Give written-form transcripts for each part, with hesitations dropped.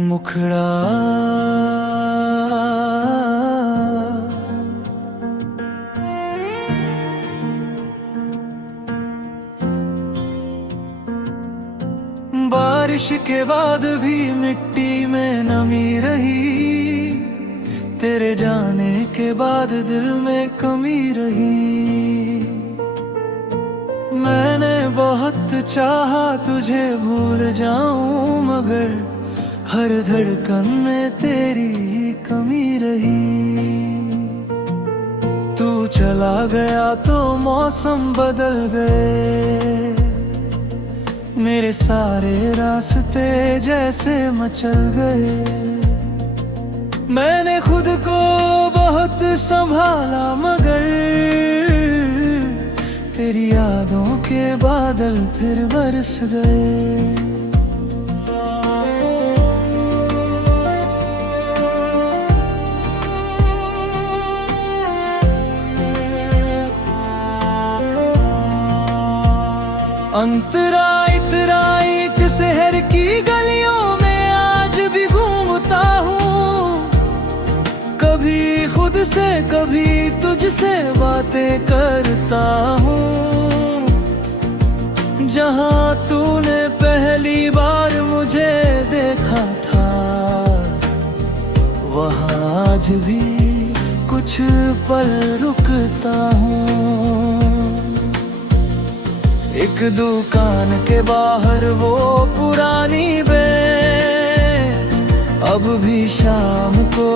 मुखड़ा बारिश के बाद भी मिट्टी में नमी रही, तेरे जाने के बाद दिल में कमी रही। मैंने बहुत चाहा तुझे भूल जाऊं, मगर हर धड़कन में तेरी ही कमी रही। तू चला गया तो मौसम बदल गए, मेरे सारे रास्ते जैसे मचल गए। मैंने खुद को बहुत संभाला, मगर तेरी यादों के बादल फिर बरस गए। अंतरा इतराई शहर की गलियों में आज भी घूमता हूँ, कभी खुद से कभी तुझसे बातें करता हूँ। जहाँ तूने पहली बार मुझे देखा था, वहाँ आज भी कुछ पल रुकता हूँ। एक दुकान के बाहर वो पुरानी बेंच अब भी शाम को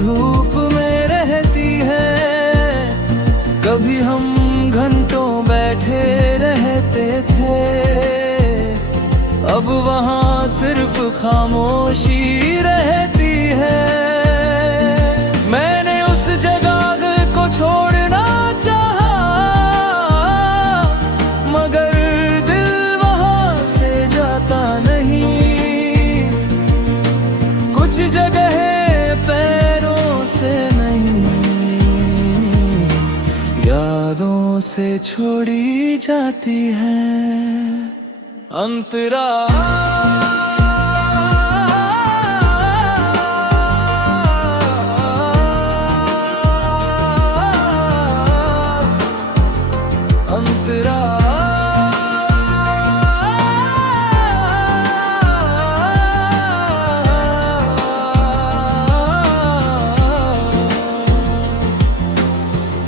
धूप में रहती है। कभी हम घंटों बैठे रहते थे, अब वहाँ सिर्फ खामोशी रहती है। मैंने उस जगह को छोड़ना चाहा, मगर दिल वहाँ से जाता नहीं। कुछ जगह पैरों से नहीं, यादों से छोड़ी जाती है। अंतरा अंतरा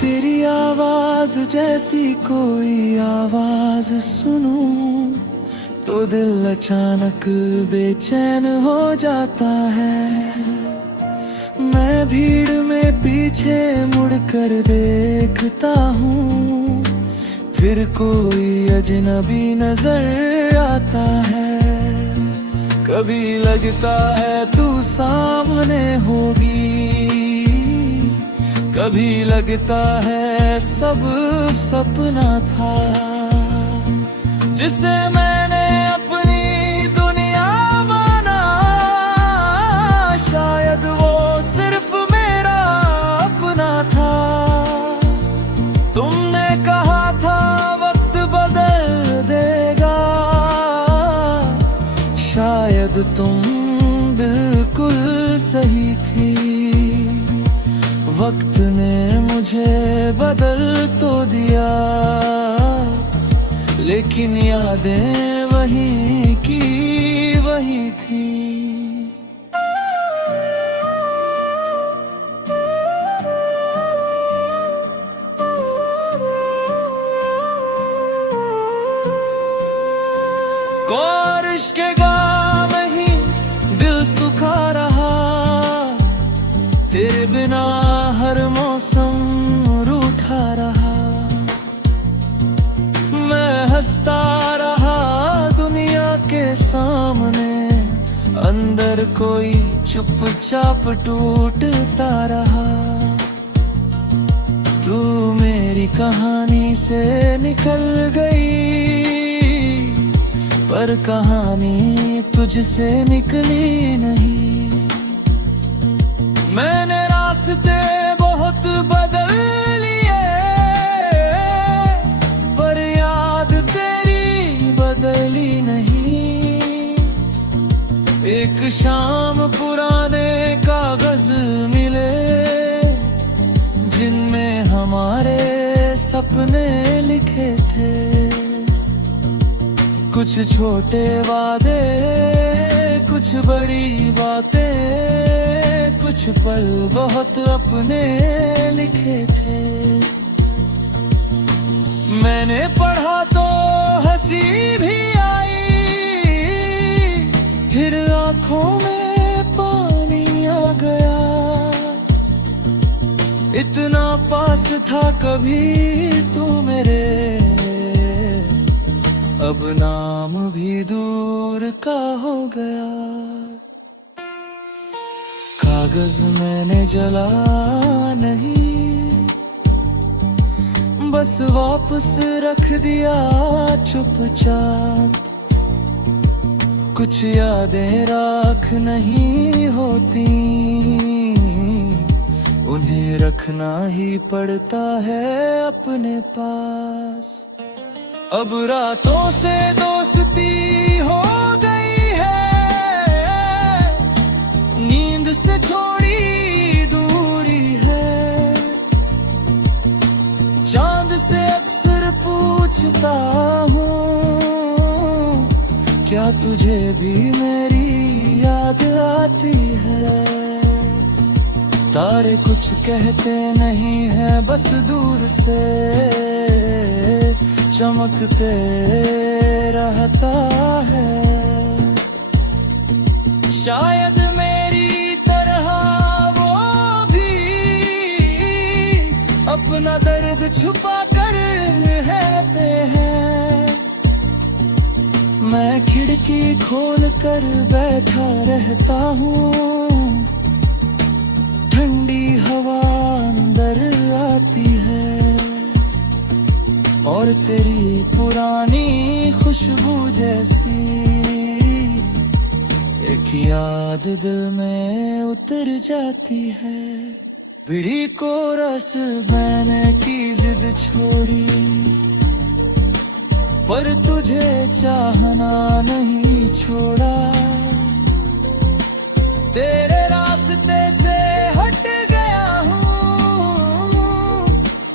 तेरी आवाज जैसी कोई आवाज सुनूं तो दिल अचानक बेचैन हो जाता है। मैं भीड़ में पीछे मुड़कर देखता हूँ, फिर कोई अजनबी नजर आता है। कभी लगता है तू सामने होगी, कभी लगता है सब सपना था। जिसे मैंने अपनी दुनिया माना, शायद वो सिर्फ मेरा अपना था। तुमने कहा था वक्त बदल देगा, शायद तुम बिल्कुल सही थी। वक्त ने मुझे बदल तो दिया, लेकिन यादें वही की वही थी। बारिश के गाँव में ही दिल सुखा रहा, तेरे बिना हर मौसम रूठा रहा। मैं हंसता रहा दुनिया के सामने, अंदर कोई चुपचाप टूटता रहा। तू मेरी कहानी से निकल गई, पर कहानी तुझसे निकली नहीं। मैंने रास्ते बहुत बदल लिए, पर याद तेरी बदली नहीं। एक शाम अपने लिखे थे। कुछ छोटे वादे, कुछ बड़ी बातें, कुछ पल बहुत अपने लिखे थे। मैंने पढ़ा तो हंसी भी आई, फिर आंखों में पानी आ गया। इतना पास था कभी तू मेरे, अब नाम भी दूर का हो गया। कागज मैंने जला नहीं, बस वापस रख दिया चुपचाप। कुछ यादें राख नहीं होती, उन्हें रखना ही पड़ता है अपने पास। अब रातों से दोस्ती हो गई है, नींद से थोड़ी दूरी है। चांद से अक्सर पूछता हूँ, क्या तुझे भी मेरी याद आती है। तारे कुछ कहते नहीं है, बस दूर से चमकते रहता है। शायद मेरी तरह वो भी अपना दर्द छुपा कर रहते हैं। मैं खिड़की खोल कर बैठा रहता हूँ, ठंडी हवा अंदर आती है और तेरी पुरानी खुशबू जैसी एक याद दिल में उतर जाती है। बीड़ी को रस मैंने की जिद छोड़ी, पर तुझे चाहना नहीं छोड़ा। तेरे रास्ते से हट गया हूँ,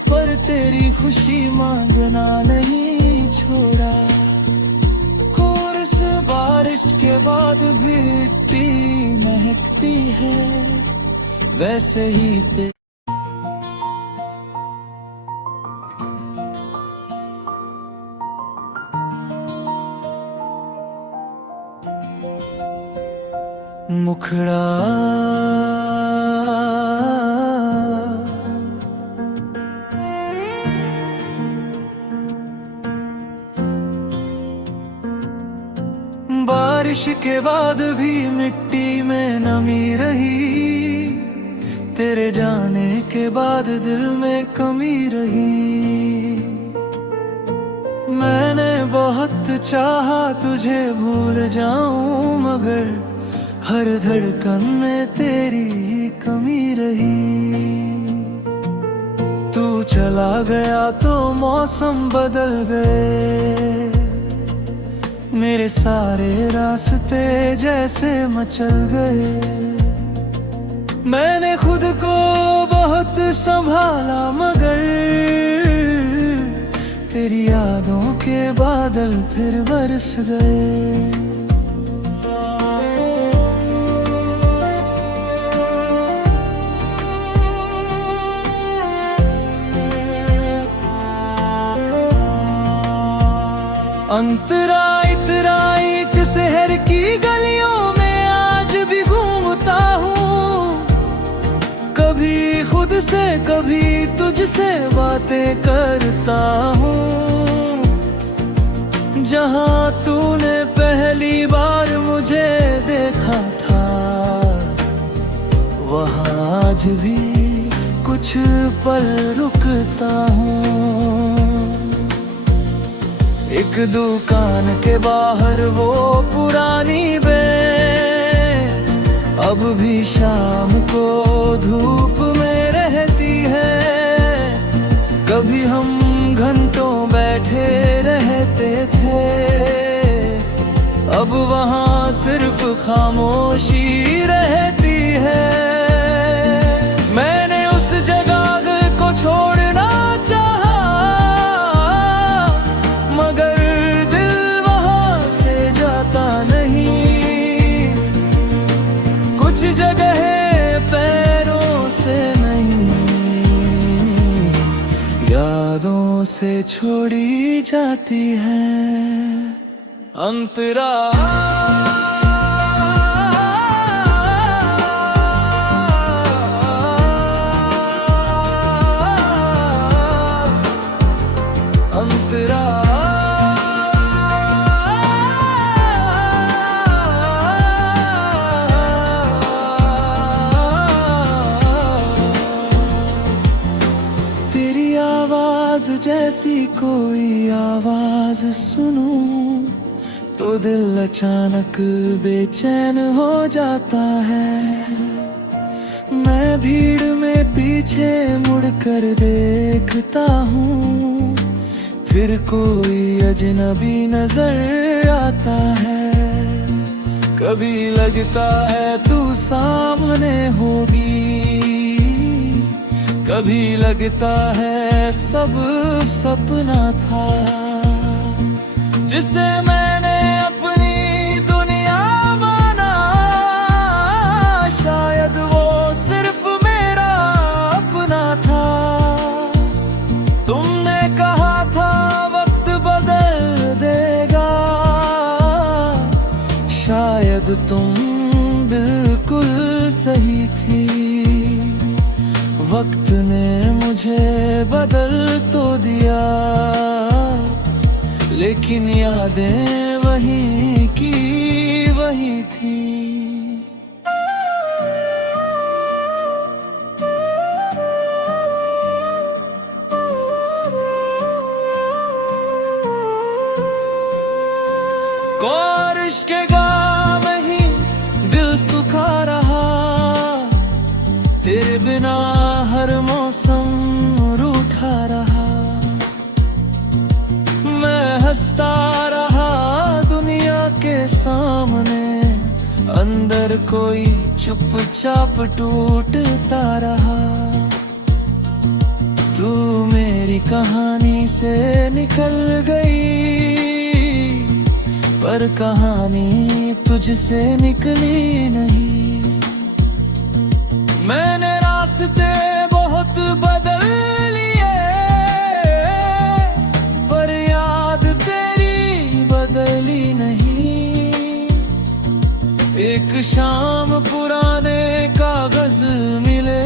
पर तेरी खुशी मांगना नहीं छोड़ा। कोरस बारिश के बाद भी मिट्टी महकती है, वैसे ही ते मुखड़ा बारिश के बाद भी मिट्टी में नमी रही, तेरे जाने के बाद दिल में कमी रही। मैंने बहुत चाहा तुझे भूल जाऊं, मगर हर धड़कन में तेरी ही कमी रही। तू चला गया तो मौसम बदल गए, मेरे सारे रास्ते जैसे मचल गए। मैंने खुद को बहुत संभाला, मगर तेरी यादों के बादल फिर बरस गए। अंतरा इतराई शहर की गलियों में आज भी घूमता हूँ। कभी खुद से कभी तुझसे बातें करता हूँ। जहाँ तूने पहली बार मुझे देखा था, वहाँ आज भी कुछ पल रुकता हूँ। एक दुकान के बाहर वो पुरानी बेंच अब भी शाम को धूप में रहती है। कभी हम घंटों बैठे रहते थे, अब वहाँ सिर्फ खामोशी रहती है। मैंने उस जगह को छोड़ना चाहा, यादों से छोड़ी जाती है अंतरा। अंतरा तेरी आवाज जैसी कोई आवाज सुनूं तो दिल अचानक बेचैन हो जाता है। मैं भीड़ में पीछे मुड़कर देखता हूँ, फिर कोई अजनबी नजर आता है। कभी लगता है तू सामने होगी, कभी लगता है सब सपना था जिसे मैंने अपनी दुनिया माना। शायद वो सिर्फ मेरा अपना था। तुमने कहा था वक्त बदल देगा, शायद तुम बिल्कुल सही थी। वक्त ने मुझे बदल तो दिया, लेकिन यादें वही की वही थी। कोरिश के गाँव में ही दिल सुखा रहा, तेरे बिना हर मौसम रूठा रहा। मैं हंसता रहा दुनिया के सामने, अंदर कोई चुपचाप टूटता रहा। तू मेरी कहानी से निकल गई, पर कहानी तुझसे निकली नहीं। मैंने रास्ते बहुत बदल लिए, पर याद तेरी बदली नहीं। एक शाम पुराने कागज मिले,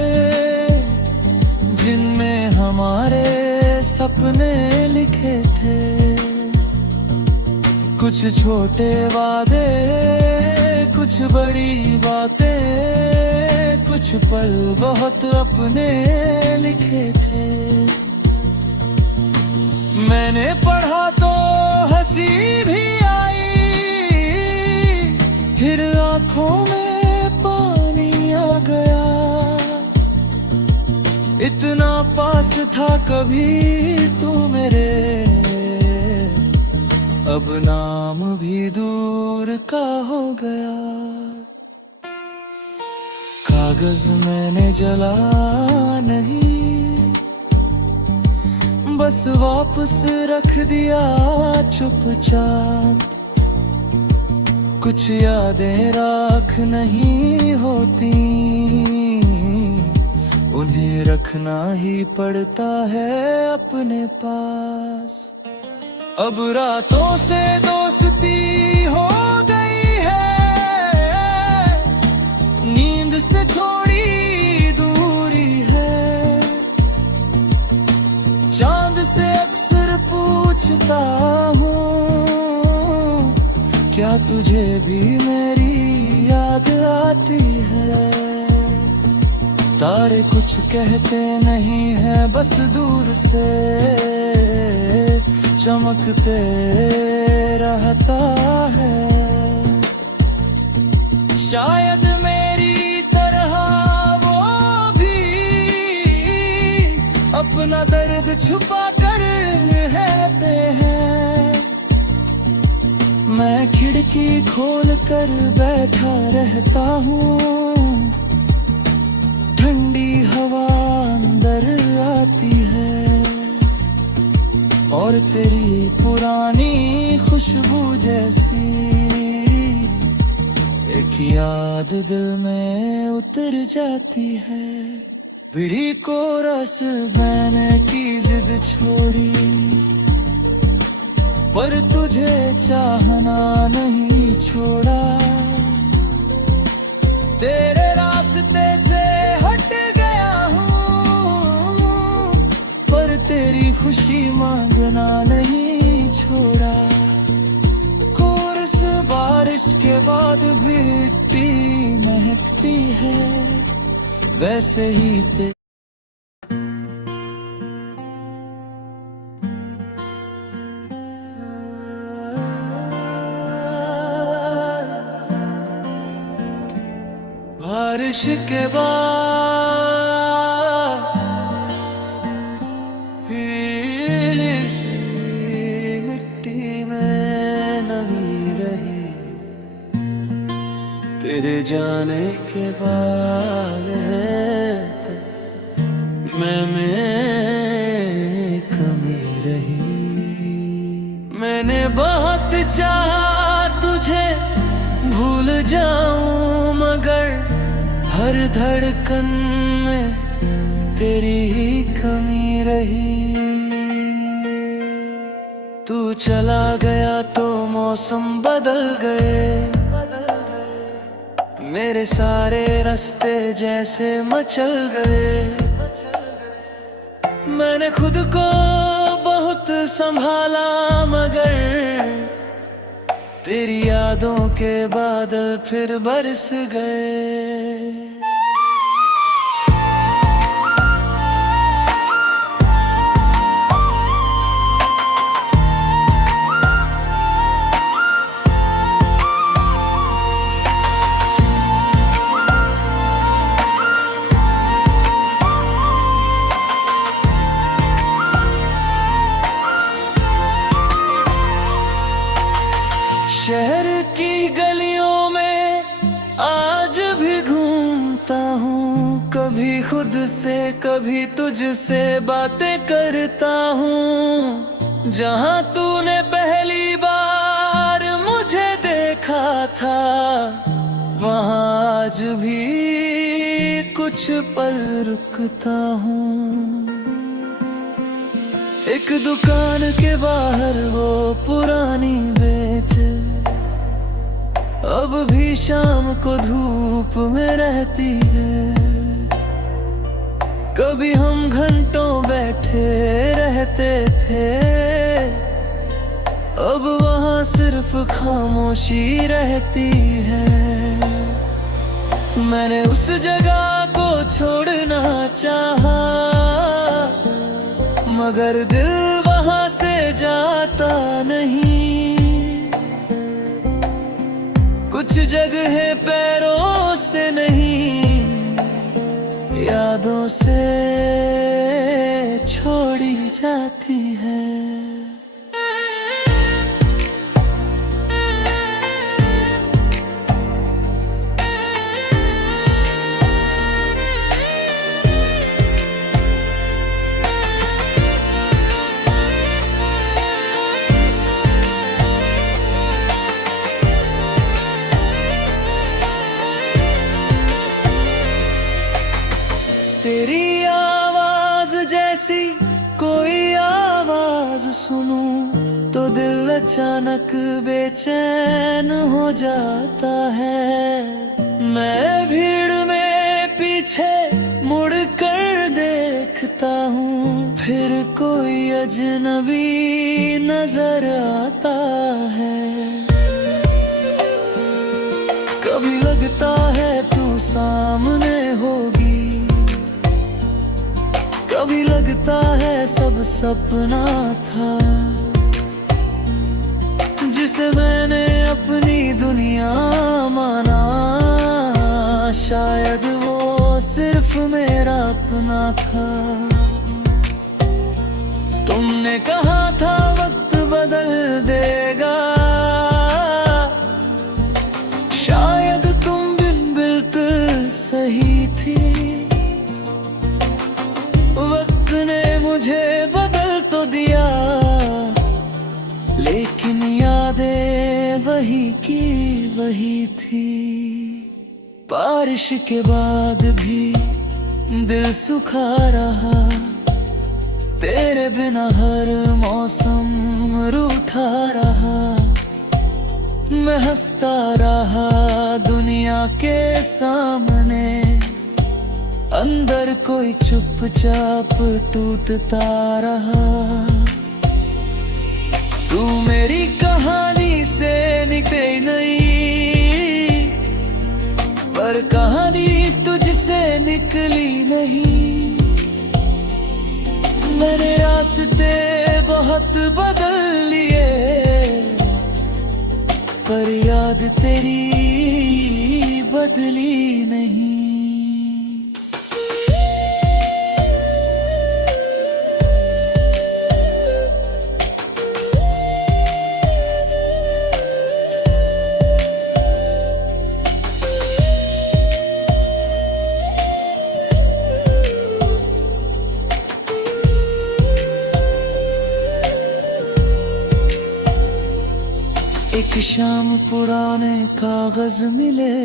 जिनमें हमारे सपने लिखे थे। कुछ छोटे वादे, कुछ बड़ी बातें, कुछ पल बहुत अपने लिखे थे। मैंने पढ़ा तो हंसी भी आई, फिर आंखों में पानी आ गया। इतना पास था कभी तू मेरे, अब नाम भी दूर का हो गया। कागज मैंने जला नहीं, बस वापस रख दिया चुपचाप। कुछ यादें राख नहीं होती, उन्हें रखना ही पड़ता है अपने पास। अब रातों से दोस्ती हो गई है, नींद से थोड़ी दूरी है। चांद से अक्सर पूछता हूँ, क्या तुझे भी मेरी याद आती है। तारे कुछ कहते नहीं है, बस दूर से चमकते रहता है। शायद मेरी तरह वो भी अपना दर्द छुपा कर रहते हैं। मैं खिड़की खोल कर बैठा रहता हूँ, ठंडी हवा अंदर आती है और तेरी पुरानी खुशबू जैसी एक याद दिल में उतर जाती है। भिड़ी को रस मैंने की जिद छोड़ी, पर तुझे चाहना नहीं छोड़ा। तेरे रास्ते से हट गया हूँ, पर तेरी खुशी मांगना नहीं छोड़ा। कोरस बारिश के बाद भी मिट्टी महकती है, वैसे ही बारिश के बाद फिर मिट्टी में नमी रही। तेरे जाने के बाद मैं कमी रही। मैंने बहुत चाहा तुझे भूल जाऊं, मगर हर धड़कन में तेरी ही कमी रही। तू चला गया तो मौसम बदल गए, मेरे सारे रास्ते जैसे मचल गए। मैंने खुद को बहुत संभाला, मगर तेरी यादों के बादल फिर बरस गए। शहर की गलियों में आज भी घूमता हूँ, कभी खुद से कभी तुझसे बातें करता हूँ। जहाँ तूने पहली बार मुझे देखा था, वहाँ आज भी कुछ पल रुकता हूँ। एक दुकान के बाहर वो पुरानी बेच अब भी शाम को धूप में रहती है। कभी हम घंटों बैठे रहते थे, अब वहाँ सिर्फ खामोशी रहती है। मैंने उस जगह को छोड़ना चाहा, मगर दिल वहाँ से जाता नहीं। कुछ जगह पैरों से नहीं, यादों से छोड़ी जाती है। तेरी आवाज जैसी कोई आवाज सुनूं तो दिल अचानक बेचैन हो जाता है। मैं भीड़ में पीछे मुड़ कर देखता हूँ, फिर कोई अजनबी नजर आता है। कभी लगता है तू सामने होगी, कभी लगता है सब सपना था, जिसे मैंने अपनी दुनिया माना। शायद वो सिर्फ मेरा अपना था। तुमने कहा था वक्त बदल देगा, शायद तुम बिल्कुल सही थी। वक्त ने मुझे बदल तो दिया, लेकिन यादें वही की वही थी। बारिश के बाद भी दिल सुखा रहा, तेरे बिना हर मौसम रूठा रहा। मैं हंसता रहा दुनिया के सामने, अंदर कोई चुपचाप टूटता रहा। तू मेरी कहानी से निकले नहीं, पर कहानी तुझसे निकली नहीं। मैंने रास्ते बहुत बदल लिए, पर याद तेरी बदली नहीं। एक शाम पुराने कागज मिले,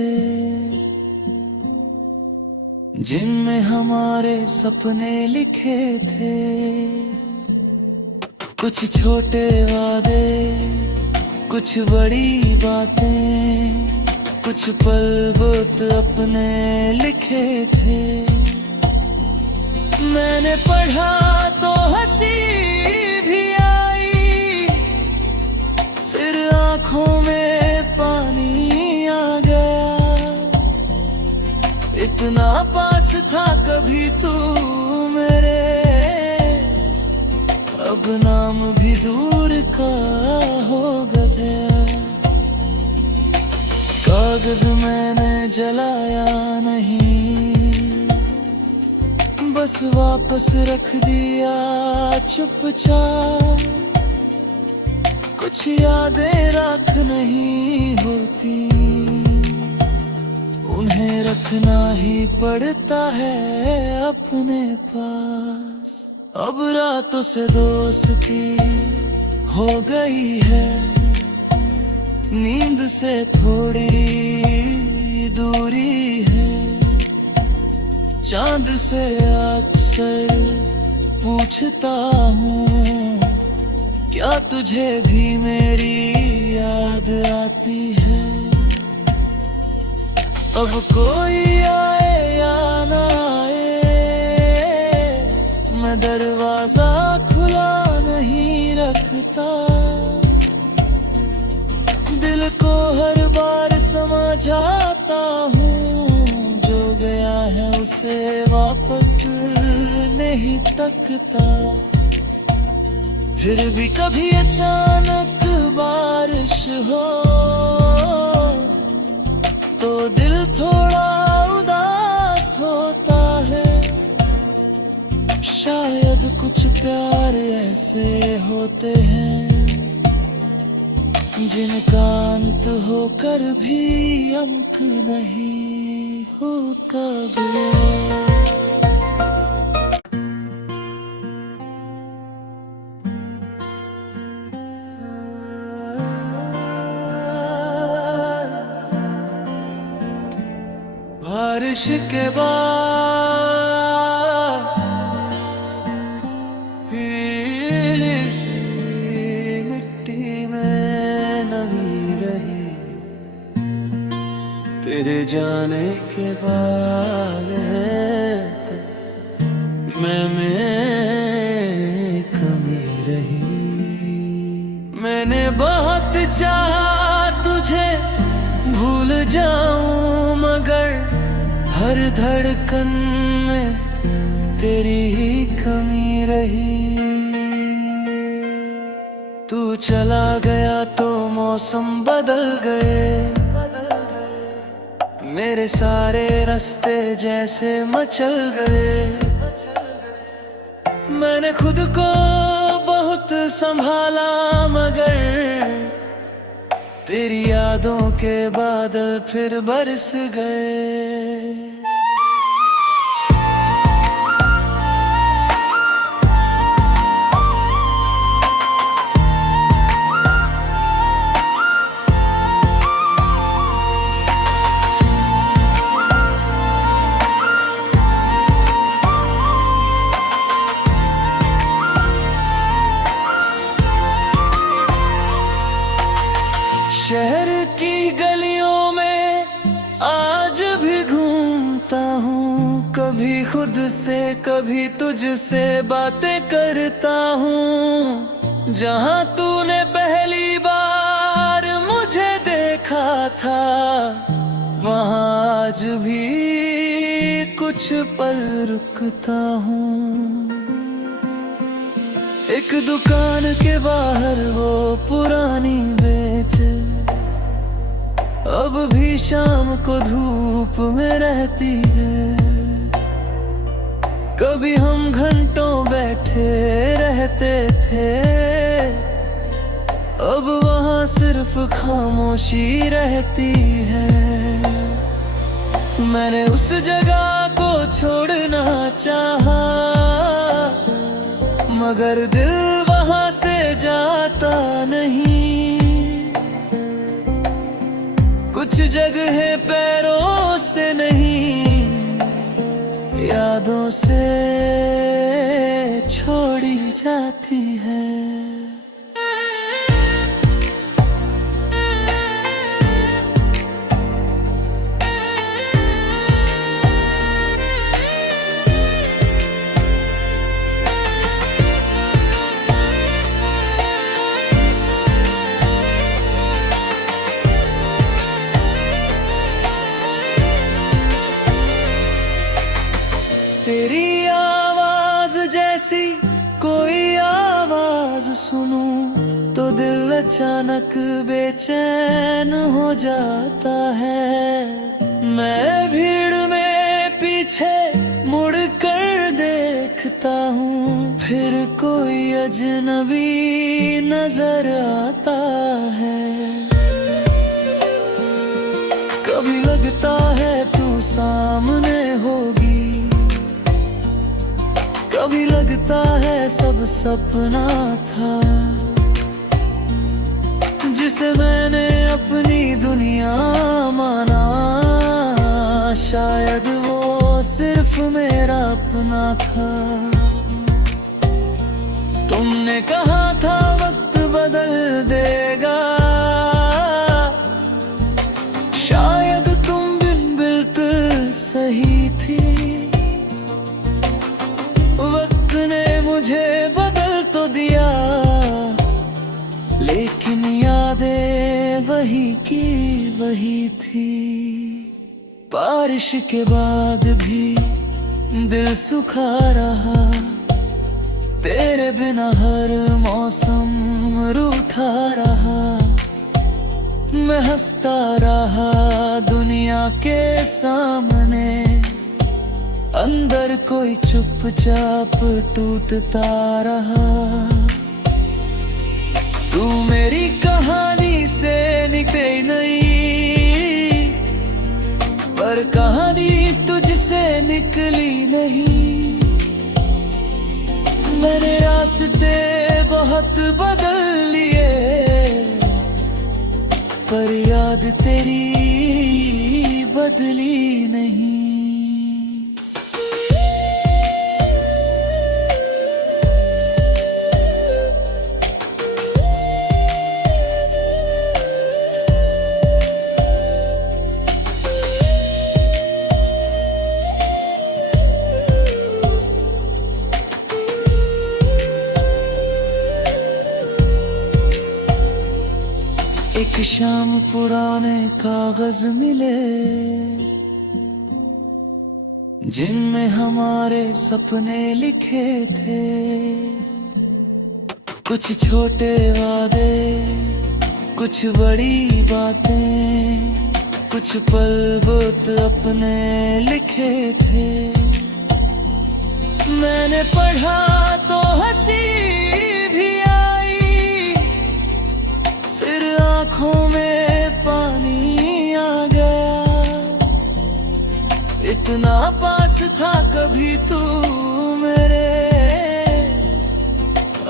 जिनमें हमारे सपने लिखे थे। कुछ छोटे वादे, कुछ बड़ी बातें, कुछ पल बहुत अपने लिखे थे। मैंने पढ़ा तो हंसी भी आई, फिर आँखों में पानी आ गया। इतना पास था कभी तू मेरे, अब नाम भी दूर का हो गया। कागज मैंने जलाया नहीं, बस वापस रख दिया चुपचाप। कुछ यादें राख नहीं होती, उन्हें रखना ही पड़ता है अपने पास। अब रातों से दोस्ती हो गई है, नींद से थोड़ी दूरी है। चांद से अक्सर पूछता हूँ, क्या तुझे भी मेरी याद आती है? अब कोई आए या ना आए, मैं दरवाजा खुला नहीं रखता। दिल को हर बार समझाता हूँ, जो गया है उसे वापस नहीं तकता। फिर भी कभी अचानक बारिश हो तो दिल थोड़ा उदास होता है। शायद कुछ प्यार ऐसे होते हैं, जिनका अंत होकर भी अंत नहीं होता भी। बारिश के बाद फिर मिट्टी में नमी रही, तेरे जाने के बाद मैं कमी रही। मैंने बहुत चाहा तुझे भूल जाऊं, मगर हर धड़कन में तेरी ही कमी रही। तू चला गया तो मौसम बदल गए, मेरे सारे रास्ते जैसे मचल गए। मैंने खुद को बहुत संभाला, मगर तेरी यादों के बादल फिर बरस गए। से कभी तुझसे बातें करता हूँ। जहाँ तूने पहली बार मुझे देखा था, वहाँ आज भी कुछ पल रुकता हूँ। एक दुकान के बाहर वो पुरानी बेचे, अब भी शाम को धूप में रहती है। कभी हम घंटों बैठे रहते थे, अब वहाँ सिर्फ खामोशी रहती है। मैंने उस जगह को छोड़ना चाहा, मगर दिल वहाँ से जाता नहीं। कुछ जगह पैरों से नहीं, यादों से छोड़ी जाती है। तेरी आवाज जैसी कोई आवाज सुनूं तो दिल अचानक बेचैन हो जाता है। मैं भीड़ में पीछे मुड़ कर देखता हूँ, फिर कोई अजनबी नजर आता है। कभी लगता है तू सामने होगी, कभी लगता है सब सपना था, जिसे मैंने अपनी दुनिया माना। शायद वो सिर्फ मेरा अपना था। तुमने कहा था वक्त बदल देगा, शायद तुम बिल्कुल सही थी। वक्त ने मुझे बदल तो दिया, लेकिन यादें वही की वही थी। बारिश के बाद भी दिल सूखा रहा, तेरे बिना हर मौसम रूठा रहा। मैं हंसता रहा दुनिया के सामने, अंदर कोई चुपचाप टूटता रहा। तू मेरी कहानी से निकली नहीं, पर कहानी तुझसे निकली नहीं। मैंने रास्ते बहुत बदल लिए, पर याद तेरी बदली नहीं। एक शाम पुराने कागज मिले, जिनमें हमारे सपने लिखे थे। कुछ छोटे वादे, कुछ बड़ी बातें, कुछ पल बहुत अपने लिखे थे। मैंने पढ़ा तो हंसी भी आई, फिर आँखों में पानी आ गया। इतना पास था कभी तू मेरे,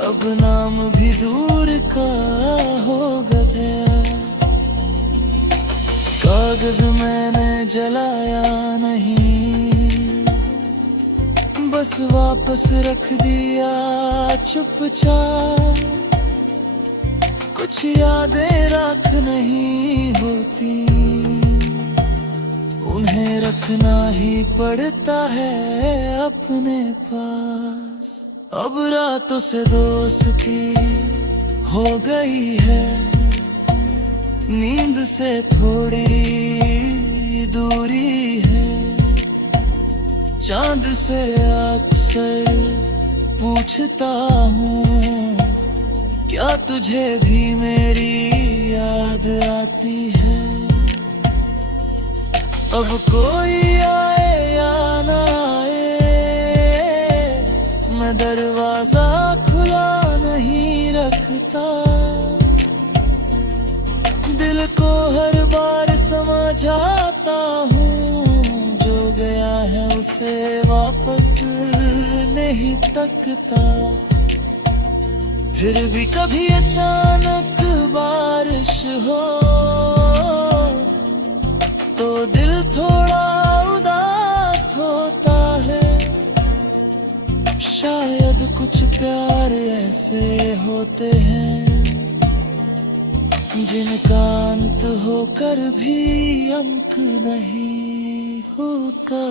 अब नाम भी दूर का हो गया। कागज मैंने जलाया नहीं, बस वापस रख दिया चुपचाप। कुछ यादें राख नहीं होती, उन्हें रखना ही पड़ता है अपने पास। अब रातों से दोस्ती हो गई है, नींद से थोड़ी दूरी है। चांद से अक्सर पूछता हूँ, क्या तुझे भी मेरी याद आती है? अब कोई आए या ना आए, मैं दरवाजा खुला नहीं रखता। दिल को हर बार समझाता हूँ, जो गया है उसे वापस नहीं तकता। फिर भी कभी अचानक बारिश हो तो दिल थोड़ा उदास होता है। शायद कुछ प्यार ऐसे होते हैं जिनका अंत होकर भी अंत नहीं होता।